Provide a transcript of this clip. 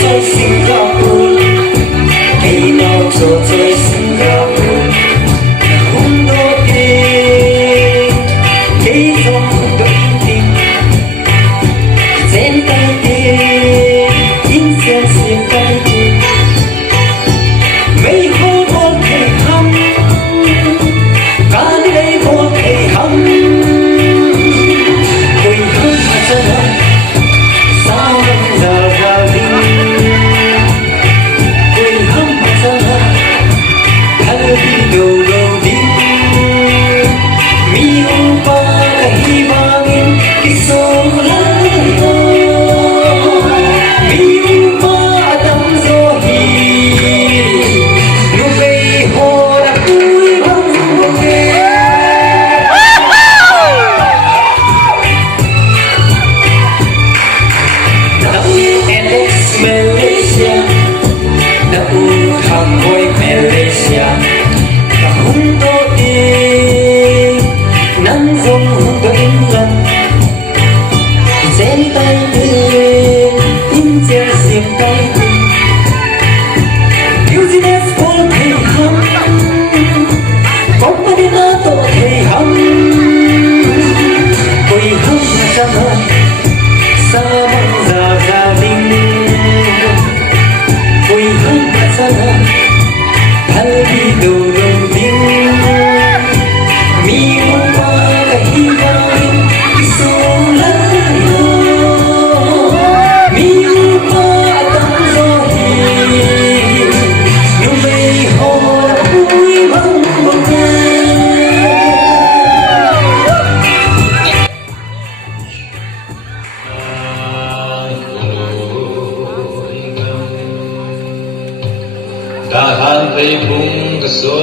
CHOCHOI Singapore, Keinao CHOCHOI Singapore. Hùng đô đi, cây rong hùng đô in trên tay đi, in sen xiên tay đi. Mấy hồ vô thể hâm, cả đây vô thể hâm. Quỳ hâm mà chân hâm, sao nâng giờ vào đi. Quỳ hâm mà chân hâm, thân đi đầu đầu đi. Mi upa là hy vọng K.S.O Mi upa đắm gió hi. Nụ cây hồ đã vui bóng bóng đêm. Index Malaysia, đã u thầm ngôi Malaysia. Và hùng đô đi, nắng rông hùng đô in lần. Trên tay đi, in trên xiêm tay đi. Business vô thể hâm, bóng mà đi na tổ thể hâm. Quỳ hâm mà chẳng hâm, sa măng già già đinh. Quỳ hâm mà chẳng hâm, thân đi đầu đầu đinh. Mi upa là hy vọng K.S.O Mi upa đắm gió hi. Nụ mây hồ đã vui bóng bóng đêm. Đà than thầy phung K.S.O